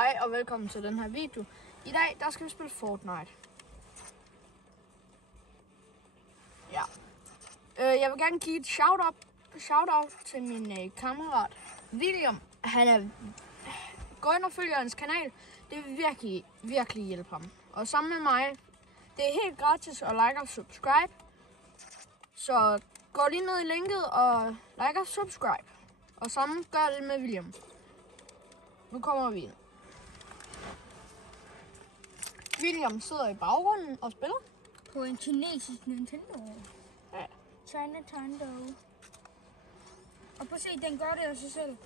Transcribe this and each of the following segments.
Hej og velkommen til den her video. I dag der skal vi spille Fortnite. Ja. Jeg vil gerne give et shout-out til min kammerat William. Gå ind og følg hans kanal. Det vil virkelig hjælpe ham. Og sammen med mig, det er helt gratis at like og subscribe. Så gå lige ned i linket og like og subscribe. Og sammen gør det med William. Nu kommer vi ind. William sidder i baggrunden og spiller. På en kinesisk Nintendo. Ja. Nintendo. Og prøv at se, den gør det af sig selv.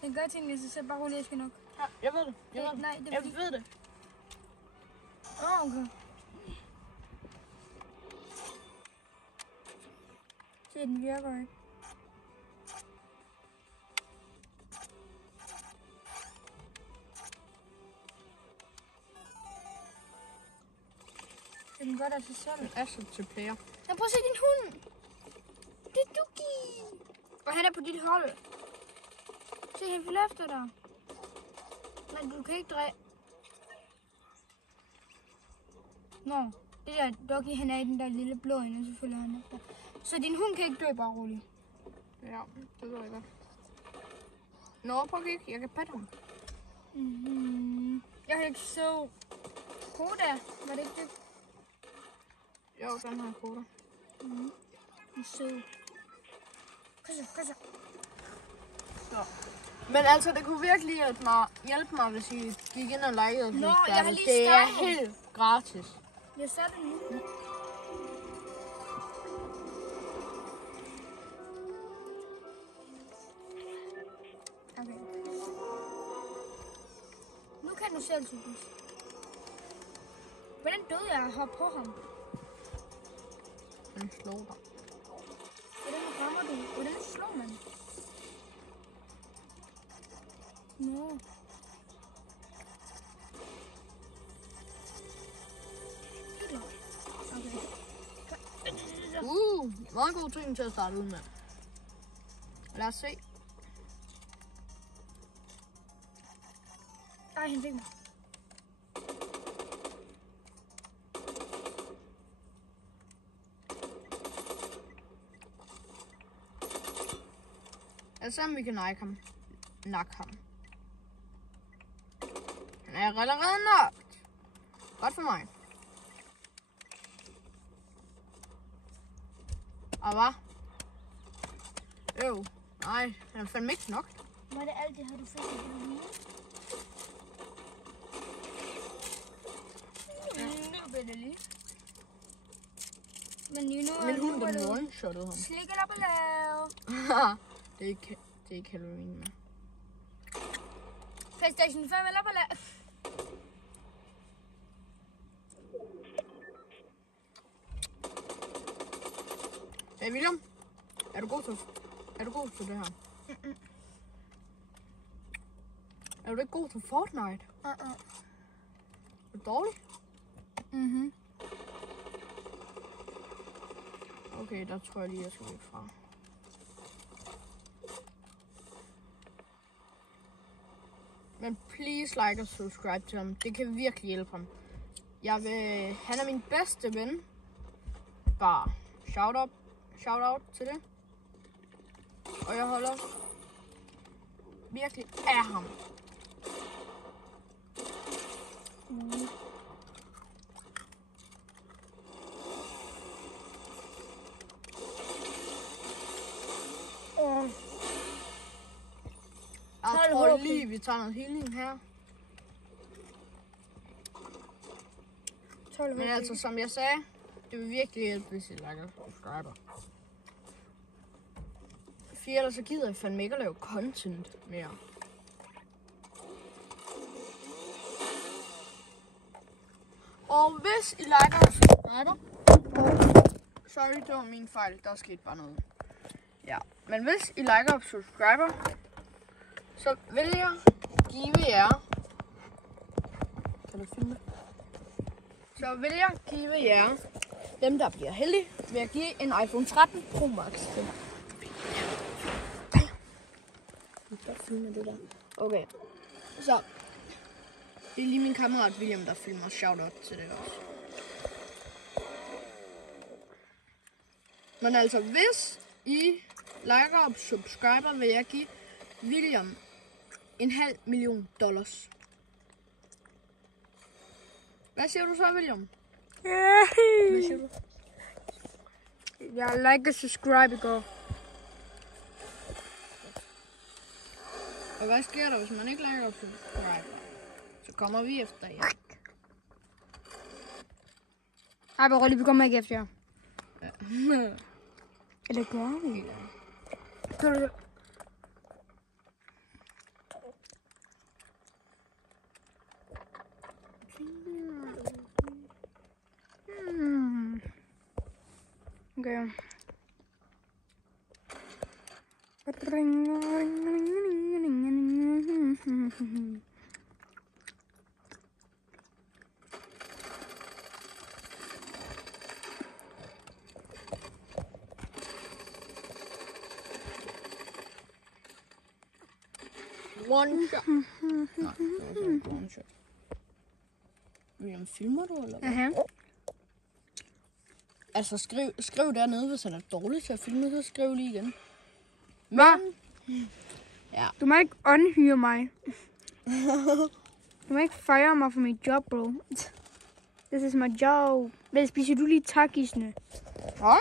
Den gør tingene af sig selv, bare roligt, jeg skal nok. Ja, jeg ved det. Jeg ved det. Okay. Se, den virker ikke. Den gør det af sig selv. Asset til player. Ja, prøv at se din hund. Det er Duki. Og han er på dit hold. Se, han følger efter dig. Men du kan ikke dreje. Nå, det der Duki, han er i den der lille blå ende, så følger han efter. Så din hund kan ikke dø, bare roligt. Ja, det ved jeg godt. Nå, prøv at kigge. Jeg kan patte ham. Jeg har ikke så Koda. Var det ikke det? Jo, den har Koda. Så. Kom så. Så. Men altså, det kunne virkelig hjælpe mig, hvis I gik ind og likede og Nå, jeg har lige det er startet. helt gratis. Jeg så det nu. Okay. Nu kan du selv, Tobias. Hvordan døde jeg at hoppe på ham? Den slår dig. Hvordan rammer du? Hvordan slår man? Nå. Okay. Meget god ting til at starte ud med. Lad os se. Ej, han fik mig. Altså, om vi kan nakke ham. Han er allerede nok. Godt for mig. Og hvad? Nej, han er fandme ikke nok. Var det alt det, har du fået det? Nu bliver det lige. Men Min hund, den one-shottede ham. Slik eller ballade. det er ikke Halloween med. PlayStation 5 eller ballade. Hey William, er du god til det her? Er du ikke god til Fortnite? Er du dårlig? Okay, der tror jeg lige, jeg skal væk fra. Men please like og subscribe til ham. Det kan virkelig hjælpe ham. Han er min bedste ven. Bare shout out til det. Og jeg holder virkelig af ham. Jeg tror lige, vi tager noget healing her. Men altså, som jeg sagde, det vil virkelig hjælpe, hvis I liker og subscriber. For ellers så gider jeg fandme ikke at lave content mere. Og hvis I liker og subscriber, sorry, det var min fejl, der skete bare noget. Ja, men hvis I liker og subscriber, så vil jeg give jer... Kan du filme? Så vil jeg give jer dem, der bliver heldige, ved at give en iPhone 13 Pro Max. der filmer det der. Okay. Så. Det er lige min kammerat William, der filmer. Shoutout til det også. Men altså, hvis I liker og subscriber, vil jeg give William $500,000. Hvad siger du så, William? Hvad siger du? Jeg like og subscribe i går. Og hvad sker der, hvis man ikke liker og subscriber? Så kommer vi efter jer. Ej, hvor roligt, vi kommer ikke efter jer. Ja. Eller gør vi? Okay. One shot. Nej, det var så one shot. William, filmer du, eller hvad? Aha. Altså, skriv dernede, hvis han er dårlig til at filme, så skriv lige igen. Hvad? Ja. Du må ikke unhyre mig. Du må ikke fire mig for mit job, bro. This is my job. Hvad spiser du lige takisene? Ja.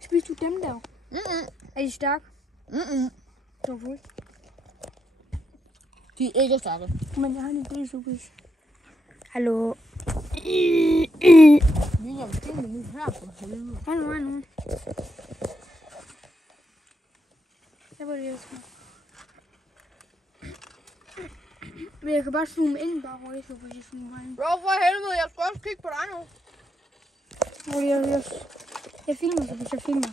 Spiser du dem der? Mm-mm. Er de stærke? Mm-mm. Så fuldt. De er ikke stærke. Men jeg har en idé, Subis. Hallo. William, det er nu her for helvede. Hallo. Jeg var det, jeg skal. Men jeg kan bare zoome ind, bare roligt, så jeg zoomer ind. Bro, for helvede, jeg skal også kigge på dig nu. Jeg filmer, så hvis jeg filmer.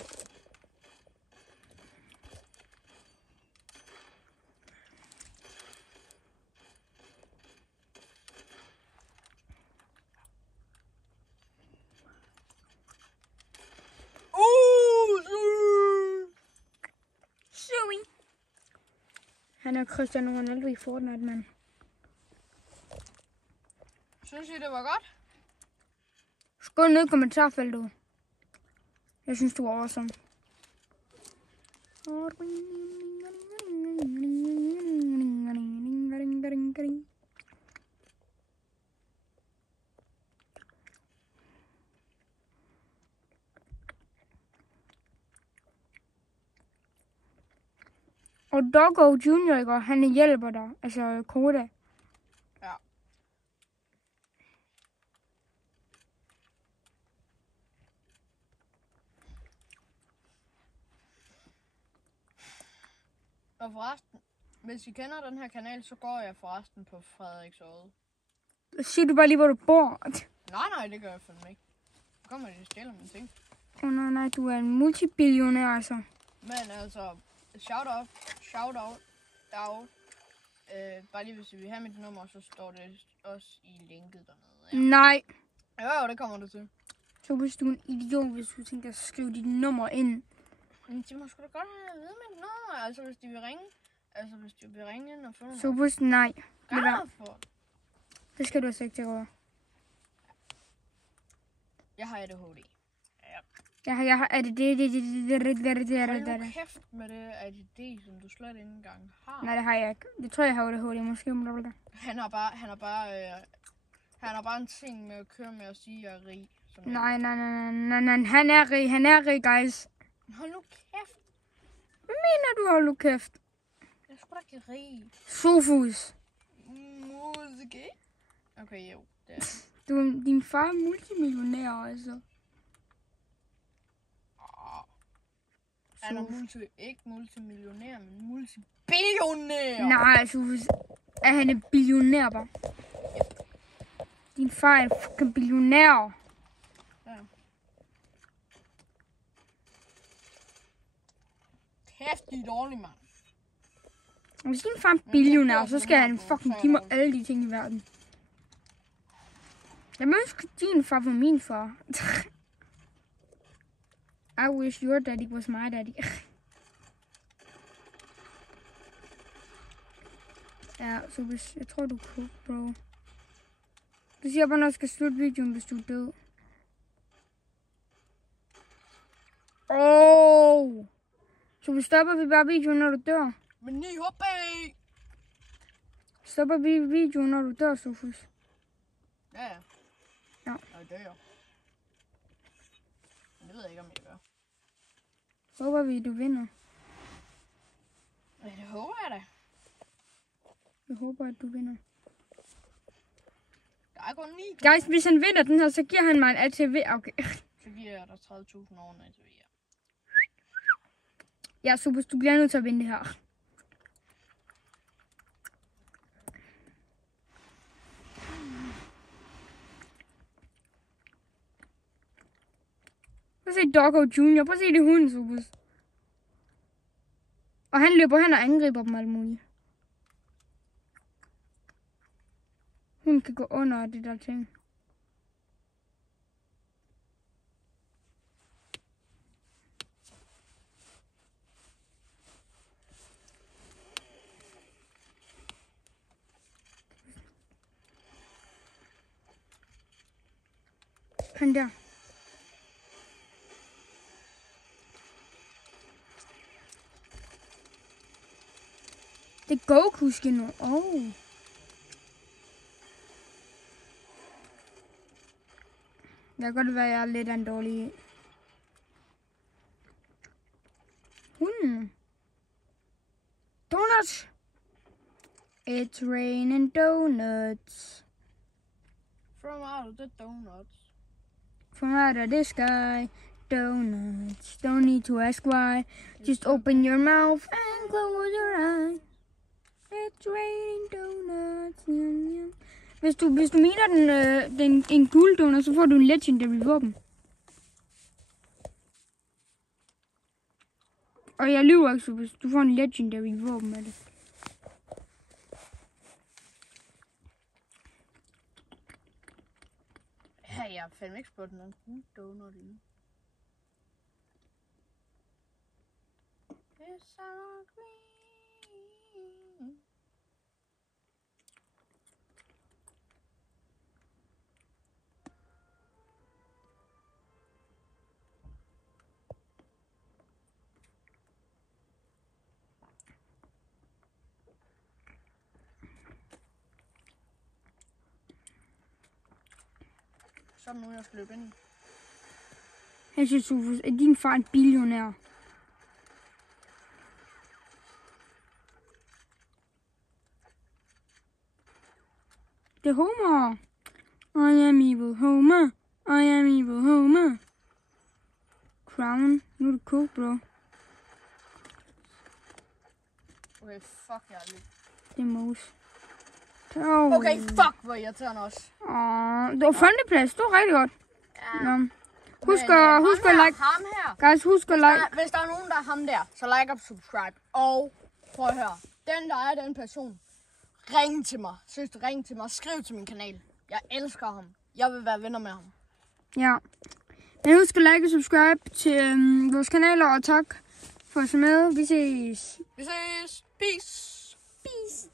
Han er Cristiano Ronaldo i Fortnite, mand. Synes I, det var godt? Skål ned i kommentarfeltet. Jeg synes, du er awesome. Og Doggo Junior, ikke? Han hjælper dig. Altså, Koda. Ja. Og forresten, hvis I kender den her kanal, så går jeg forresten på Frederikshoved. Siger du bare lige, hvor du bor? Nej, det gør jeg fandme ikke. Så kommer de og stjæler mine ting. Nej, du er en multibillionær, altså. Men altså, shout out. Bare lige hvis I vil have mit nummer, så står det også i linket dernede. Ja. Nej. Jo, det kommer det til. Så hvis du er en idiot, hvis du tænker at skrive dit nummer ind. Men de må sgu da godt have at vide mit nummer, altså hvis de vil ringe. Altså hvis de vil ringe ind og få noget. Så hvis nej. For. Det skal du altså ikke til at gøre. Jeg har ADHD. Jeg har ADD. Hold nu kæft med det ADD, som du slet ikke engang har. Nej, det har jeg ikke. Det tror jeg har ADHD, måske. Han har bare en ting med at køre med at sige, at jeg er rig. Nej. Han er rig, guys. Hold nu kæft. Hvad mener du, hold nu kæft? Jeg er sgu da ikke rig. Sofus. Måske. Okay, jo. Det er. Din far er multimillionær, altså. Han er ikke multimillionær, men multibillionær. Nej, Sofus. Er han en billionær, bare? Din far er en fucking billionær. Ja. Kæft, de er dårlige, mand. Hvis din far er en billionær, så skal han fucking give mig alle de ting i verden. Jeg ønsker din far for min far. I wish your daddy was my daddy. Ja, så hvis... Jeg tror, du er cook, bro. Du siger bare, når jeg skal slutte videoen, hvis du er død. Så vi stopper vi bare videoen, når du dør. Men 9 HP! Stopper vi videoen, når du dør, Sofus. Ja, ja. Ja. Jeg dør. Det ved jeg ikke, om jeg gør. Håber vi, du vinder. Ja, det håber jeg da. Jeg håber, at du vinder. Der er kun 9. Guys, hvis han vinder den her, så giver han mig en ATV. Okay. Så giver jeg dig 30.000 over en ATV. Ja, Sofus, du bliver nødt til at vinde det her. Prøv at se Doggo Junior. Prøv at se det hunden, Sofus. Og han løber hen og angriber dem alt muligt. Hun kan gå under det der ting. Han der. Det er Goku-skin nu. Det kan godt være, at jeg er lidt af en dårlig... Hunden. Donuts. It's raining donuts. From out of the donuts. From out of the sky. Donuts. Don't need to ask why. Just open your mouth and close your eyes. It's raining donuts. Yum, yum. Hvis du mener en gulddonut, så får du en legendary våben. Og jeg lyver ikke, hvis du får en legendary våben af det. Ja, jeg har fandme ikke spurgt nogen donut endnu. It's so green. Så er det nu, jeg skal løbe ind. Jeg synes, Sofus, er din far en billionær? Det er Homer. I am evil Homer. I am evil Homer. Crown. Nu er det cool, bro. Okay, fuck, jeg er lidt. Det er Mose. Okay, fuck, hvor irriterende også. Det var femteplads. Det var rigtig godt. Ja. Nå. Husk at like. Ham her. Guys, husk at like. Hvis der er nogen, der er ham der, så like og subscribe. Og prøv at høre. Den, der er den person, ring til mig. Seriøst, ring til mig. Skriv til min kanal. Jeg elsker ham. Jeg vil være venner med ham. Ja. Men husk at like og subscribe til vores kanaler. Og tak for at se med. Vi ses. Vi ses. Peace. Peace.